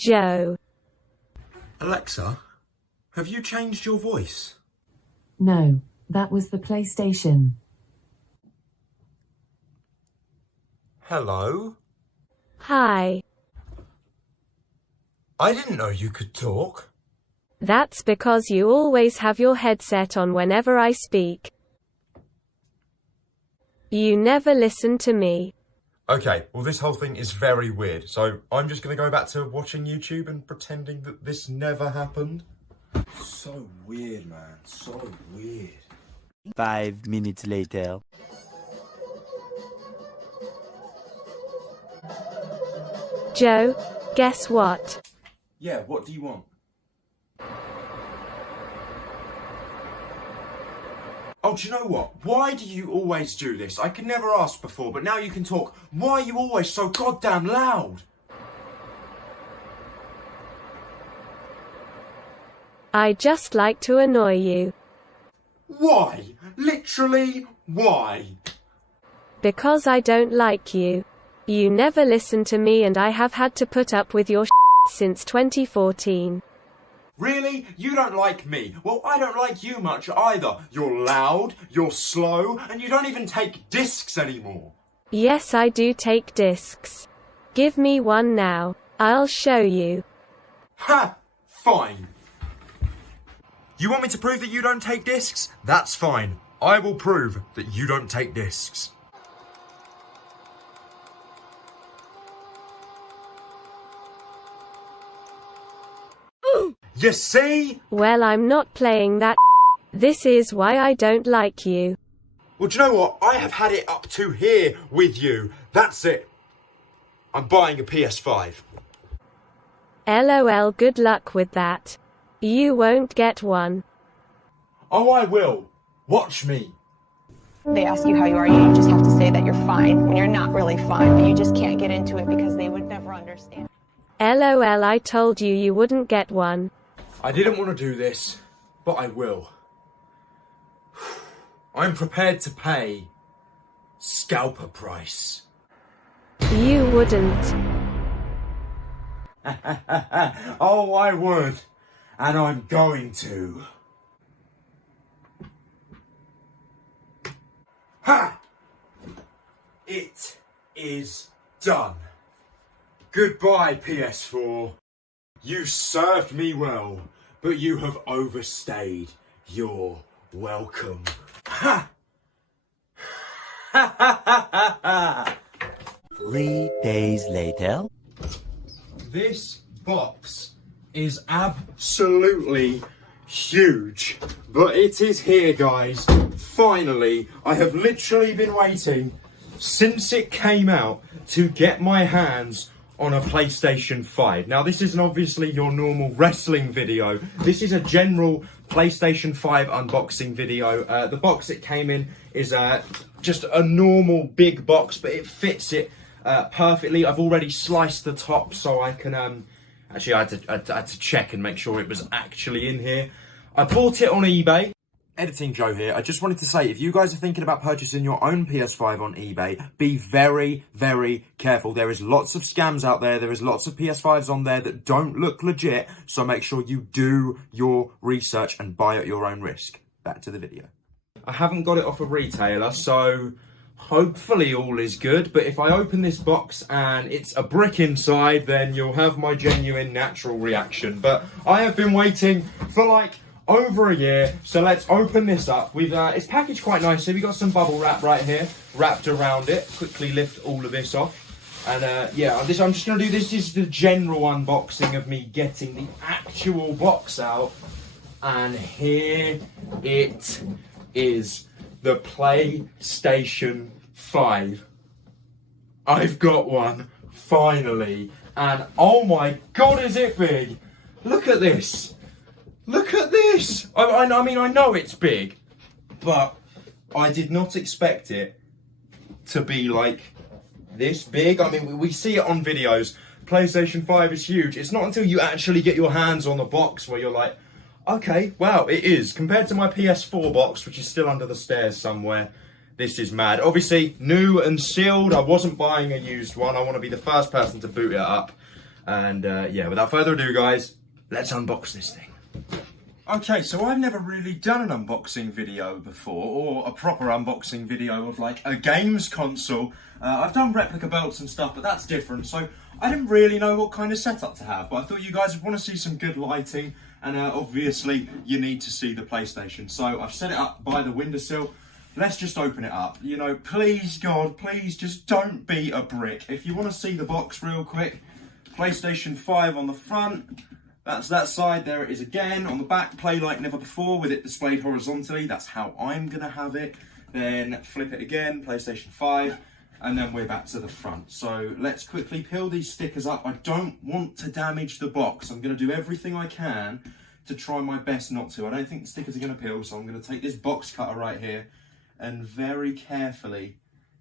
Joe. Alexa, have you changed your voice? No, that was the PlayStation. Hello? Hi. I didn't know you could talk. That's because you always have your headset on whenever I speak. You never listen to me. Okay, well this whole thing is very weird, so I'm just going to go back to watching YouTube and pretending that this never happened. So weird, man, so weird. 5 minutes later. Joe, guess what? Yeah, what do you want? Oh, do you know what? Why do you always do this? I could never ask before, but now you can talk. Why are you always so goddamn loud? I just like to annoy you. Why? Literally, why? Because I don't like you. You never listen to me and I have had to put up with your since 2014. Really? You don't like me? Well, I don't like you much either. You're loud, you're slow, and you don't even take discs anymore. Yes, I do take discs. Give me one now. I'll show you. Ha! Fine. You want me to prove that you don't take discs? That's fine. I will prove that you don't take discs. You see? Well, I'm not playing that. This is why I don't like you. Well, do you know what? I have had it up to here with you. That's it. I'm buying a PS5. LOL, good luck with that. You won't get one. Oh, I will. Watch me. They ask you how you are, you just have to say that you're fine when you're not really fine, but you just can't get into it because they would never understand. LOL, I told you you wouldn't get one. I didn't want to do this, but I will. I'm prepared to pay scalper price. You wouldn't. Oh, I would. And I'm going to. Ha! It is done. Goodbye, PS4. You served me well, but you have overstayed your welcome. Ha! Ha ha ha ha ha! 3 days later. This box is absolutely huge, but it is here, guys. Finally, I have literally been waiting since it came out to get my hands on a PlayStation 5. Now, this isn't obviously your normal wrestling video. This is a general PlayStation 5 unboxing video. The box it came in is just a normal big box, but it fits it perfectly. I've already sliced the top so I can... Actually, I had to check and make sure it was actually in here. I bought it on eBay. Editing Joe here. I just wanted to say, if you guys are thinking about purchasing your own PS5 on eBay, be very, very careful. There is lots of scams out there. There is lots of PS5s on there that don't look legit. So make sure you do your research and buy at your own risk. Back to the video. I haven't got it off a retailer, so hopefully all is good. But if I open this box and it's a brick inside, then you'll have my genuine natural reaction. But I have been waiting for like over a year, so let's open this up. It's packaged quite nicely. We've got some bubble wrap right here wrapped around it. Quickly lift all of this off, and yeah, I'm just gonna do this. This is the general unboxing of me getting the actual box out, and here it is, the PlayStation 5. I've got one finally, and oh my god, is it big! Look at this. Look at this! I mean, I know it's big, but I did not expect it to be like this big. I mean, we see it on videos. PlayStation 5 is huge. It's not until you actually get your hands on the box where you're like, okay, wow, it is. Compared to my PS4 box, which is still under the stairs somewhere, this is mad. Obviously, new and sealed. I wasn't buying a used one. I want to be the first person to boot it up. And yeah, without further ado, guys, let's unbox this thing. Okay, so I've never really done an unboxing video before, or a proper unboxing video of like a games console. I've done replica belts and stuff, but that's different. So I didn't really know what kind of setup to have, but I thought you guys would want to see some good lighting, and obviously you need to see the PlayStation. So I've set it up by the windowsill. Let's just open it up. You know, please, God, please just don't be a brick. If you want to see the box real quick, PlayStation 5 on the front. That's that side. There it is again. On the back, play like never before with it displayed horizontally. That's how I'm going to have it. Then flip it again, PlayStation 5. And then we're back to the front. So let's quickly peel these stickers up. I don't want to damage the box. I'm going to do everything I can to try my best not to. I don't think the stickers are going to peel, so I'm going to take this box cutter right here and very carefully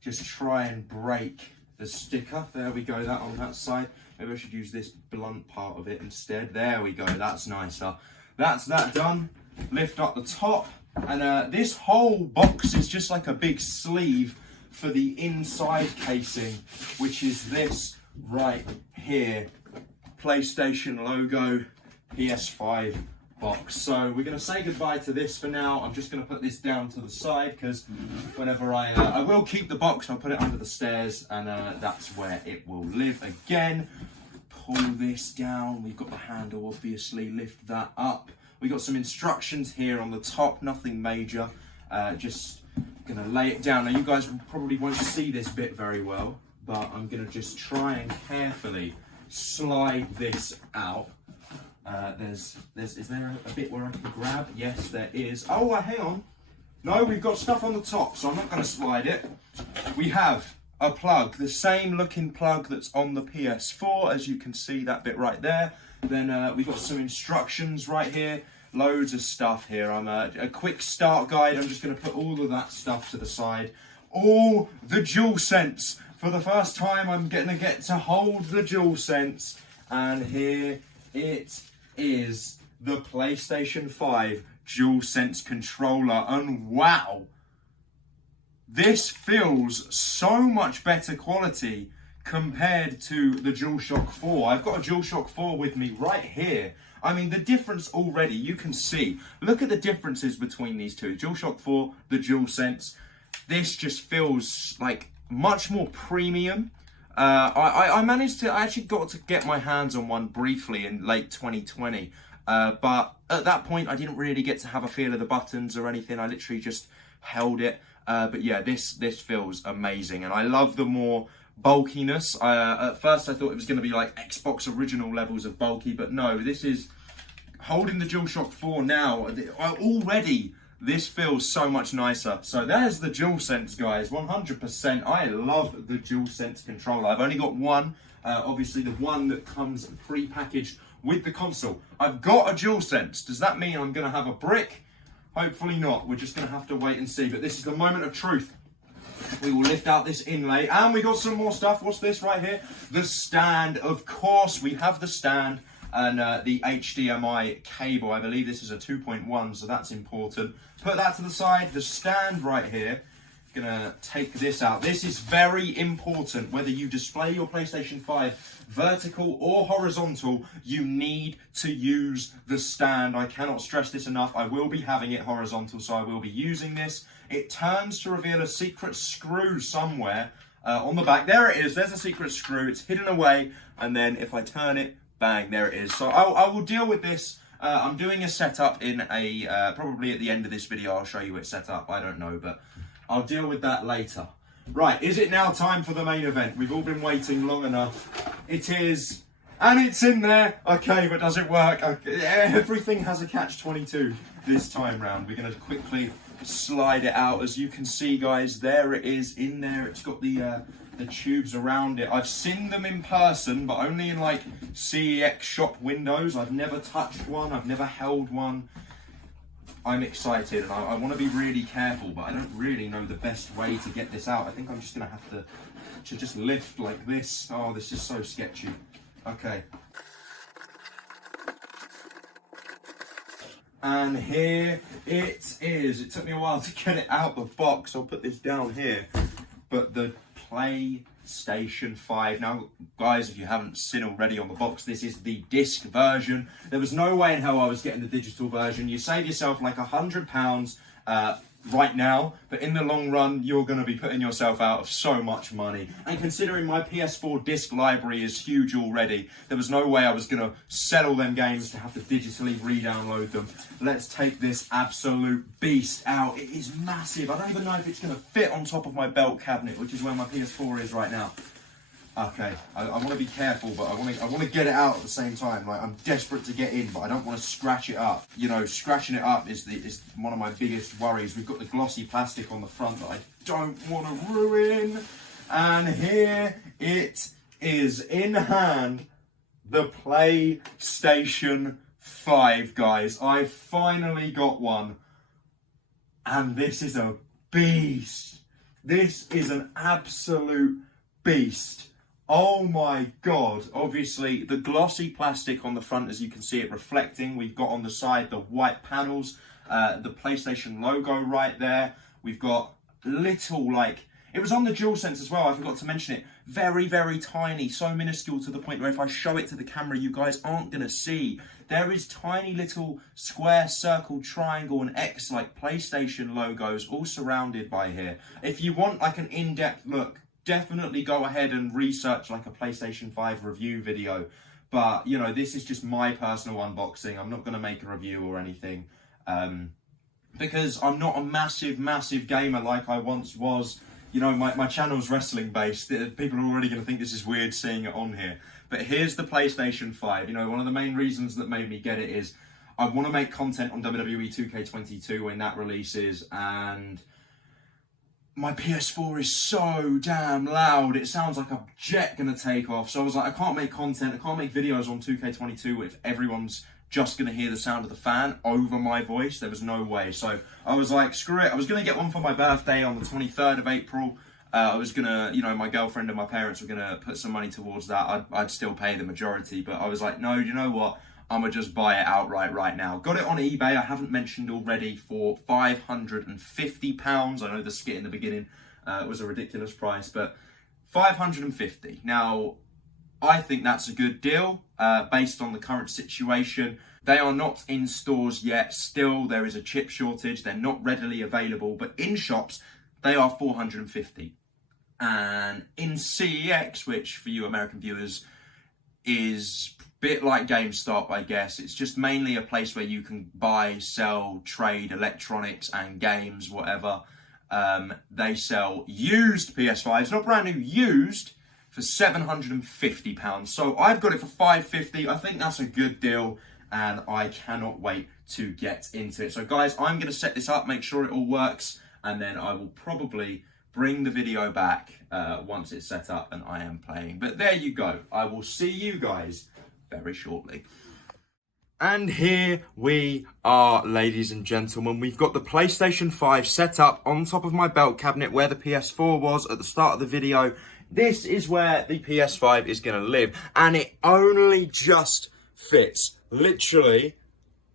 just try and break the sticker. There we go, that on that side. Maybe I should use this blunt part of it instead. There we go, that's nicer. That's that done. Lift up the top. And this whole box is just like a big sleeve for the inside casing, which is this right here. PlayStation logo, PS5 box. So we're going to say goodbye to this for now. I'm just going to put this down to the side because whenever I will keep the box, I'll put it under the stairs, and that's where it will live again. Pull this down. We've got the handle, obviously. Lift that up. We got some instructions here on the top, nothing major. Just gonna lay it down. Now you guys probably won't see this bit very well, but I'm gonna just try and carefully slide this out. Is there a bit where I can grab? Yes, there is. Oh, hang on. No, we've got stuff on the top, so I'm not gonna slide it. We have a plug, the same looking plug that's on the PS4, as you can see, that bit right there. Then we've got some instructions right here. Loads of stuff here. A quick start guide. I'm just going to put all of that stuff to the side. All the DualSense. For the first time, I'm going to get to hold the DualSense. And here it is, the PlayStation 5 DualSense controller. And wow, this feels so much better quality compared to the DualShock 4. I've got a DualShock 4 with me right here. I mean, the difference already, you can see. Look at the differences between these two. DualShock 4, the DualSense. This just feels like much more premium. I actually got to get my hands on one briefly in late 2020. But at that point, I didn't really get to have a feel of the buttons or anything. I literally just held it. But yeah, this feels amazing. And I love the more bulkiness. At first I thought it was going to be like Xbox original levels of bulky, but no, this is holding the DualShock 4 now. Already this feels so much nicer. So there's the DualSense, guys. 100%. I love the DualSense controller. I've only got one, obviously the one that comes pre-packaged with the console. I've got a DualSense. Does that mean I'm going to have a brick? Hopefully not. We're just going to have to wait and see. But this is the moment of truth. We will lift out this inlay, and we got some more stuff. What's this right here? The stand. Of course, we have the stand and the HDMI cable. I believe this is a 2.1, so that's important. Put that to the side. The stand right here. Gonna take this out. This is very important. Whether you display your PlayStation 5 vertical or horizontal, you need to use the stand. I cannot stress this enough. I will be having it horizontal, so I will be using this. It turns to reveal a secret screw somewhere on the back. There it is. There's a secret screw. It's hidden away. And then if I turn it, bang, there it is. So I will deal with this. I'm doing a setup in a, probably at the end of this video, I'll show you it set up. I don't know, but I'll deal with that later. Right, is it now time for the main event? We've all been waiting long enough. It is, and it's in there. Okay, but does it work? Okay. Everything has a catch-22 this time round. We're going to quickly slide it out. As you can see, guys, there it is in there. It's got the tubes around it. I've seen them in person, but only in like CEX shop windows. I've never touched one. I've never held one. I'm excited, and I want to be really careful, but I don't really know the best way to get this out. I think I'm just going to have to just lift like this. Oh, this is so sketchy. Okay. And here it is. It took me a while to get it out of the box. I'll put this down here. But the PlayStation 5. Now, guys, if you haven't seen already on the box, this is the disc version. There was no way in hell I was getting the digital version. You save yourself like £100 right now, but in the long run, you're going to be putting yourself out of so much money. And considering my PS4 disc library is huge already, there was no way I was going to sell all them games to have to digitally re-download them. Let's take this absolute beast out. It is massive. I don't even know if it's going to fit on top of my belt cabinet, which is where my PS4 is right now. Okay, I want to be careful, but I want to get it out at the same time. Like, I'm desperate to get in, but I don't want to scratch it up. You know, scratching it up is one of my biggest worries. We've got the glossy plastic on the front that I don't want to ruin. And here it is in hand, the PlayStation 5, guys. I finally got one, and this is a beast. This is an absolute beast. Oh my God. Obviously, the glossy plastic on the front, as you can see it reflecting. We've got on the side the white panels, the PlayStation logo right there. We've got little, like, it was on the DualSense as well, I forgot to mention it. Very, very tiny, so minuscule to the point where if I show it to the camera, you guys aren't going to see. There is tiny little square, circle, triangle, and X, like PlayStation logos, all surrounded by here. If you want, like, an in-depth look, definitely go ahead and research like a PlayStation 5 review video. But, you know, this is just my personal unboxing. I'm not going to make a review or anything. Because I'm not a massive gamer like I once was. You know, my channel's wrestling based. People are already going to think this is weird seeing it on here. But here's the PlayStation 5. You know, one of the main reasons that made me get it is I want to make content on WWE 2K22 when that releases, and my PS4 is so damn loud, it sounds like a jet gonna take off. So I was like, I can't make content, I can't make videos on 2K22 if everyone's just gonna hear the sound of the fan over my voice. There was no way. So I was like, screw it. I was gonna get one for my birthday on the 23rd of April. I was gonna, you know, my girlfriend and my parents were gonna put some money towards that. I'd still pay the majority, but I was like, no, you know what? I'm gonna just buy it outright right now. Got it on eBay, I haven't mentioned already, for £550. I know the skit in the beginning was a ridiculous price, but £550. Now, I think that's a good deal based on the current situation. They are not in stores yet. Still, there is a chip shortage. They're not readily available, but in shops, they are £450. And in CEX, which for you American viewers is bit like GameStop, I guess. It's just mainly a place where you can buy, sell, trade electronics and games, whatever. They sell used PS5s, not brand new, used, for £750. So I've got it for £550. I think that's a good deal, and I cannot wait to get into it. So guys, I'm going to set this up, make sure it all works, and then I will probably bring the video back once it's set up and I am playing. But there you go. I will see you guys very shortly. And here we are, ladies and gentlemen. We've got the PlayStation 5 set up on top of my belt cabinet where the PS4 was at the start of the video. This is where the PS5 is going to live, and it only just fits. Literally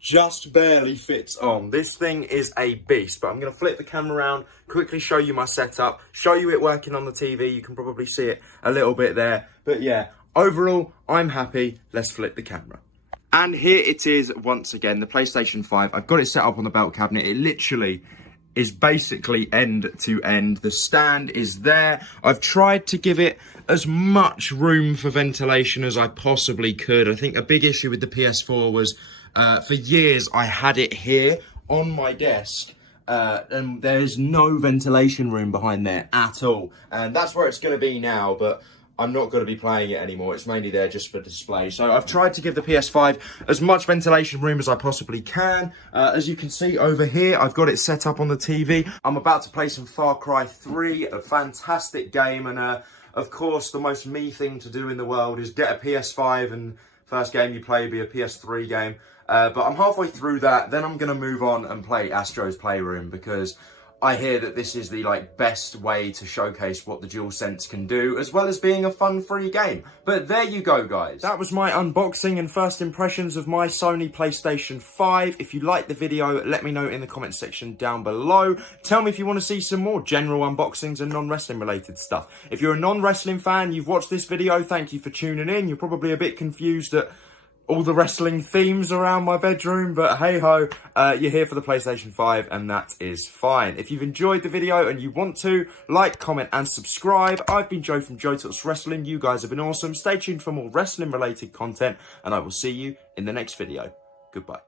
just barely fits on. This thing is a beast, but I'm going to flip the camera around, quickly show you my setup, show you it working on the TV. You can probably see it a little bit there, but yeah, overall, I'm happy. Let's flip the camera. And here it is once again, the PlayStation 5. I've got it set up on the belt cabinet. It literally is basically end to end. The stand is there. I've tried to give it as much room for ventilation as I possibly could. I think a big issue with the PS4 was for years I had it here on my desk. And there's no ventilation room behind there at all. And that's where it's going to be now, but I'm not going to be playing it anymore. It's mainly there just for display. So I've tried to give the PS5 as much ventilation room as I possibly can. As you can see over here, I've got it set up on the TV. I'm about to play some Far Cry 3, a fantastic game. And of course, the most me thing to do in the world is get a PS5 and first game you play be a PS3 game. But I'm halfway through that. Then I'm going to move on and play Astro's Playroom because I hear that this is the best way to showcase what the DualSense can do, as well as being a fun free game. But there you go, guys. That was my unboxing and first impressions of my Sony PlayStation 5. If you liked the video, let me know in the comment section down below. Tell me if you want to see some more general unboxings and non-wrestling related stuff. If you're a non-wrestling fan, you've watched this video, thank you for tuning in. You're probably a bit confused at all the wrestling themes around my bedroom, but hey ho, you're here for the PlayStation 5 and that is fine. If you've enjoyed the video and you want to, like, comment and subscribe. I've been Joe from Joe Talks Wrestling. You guys have been awesome. Stay tuned for more wrestling related content and I will see you in the next video. Goodbye.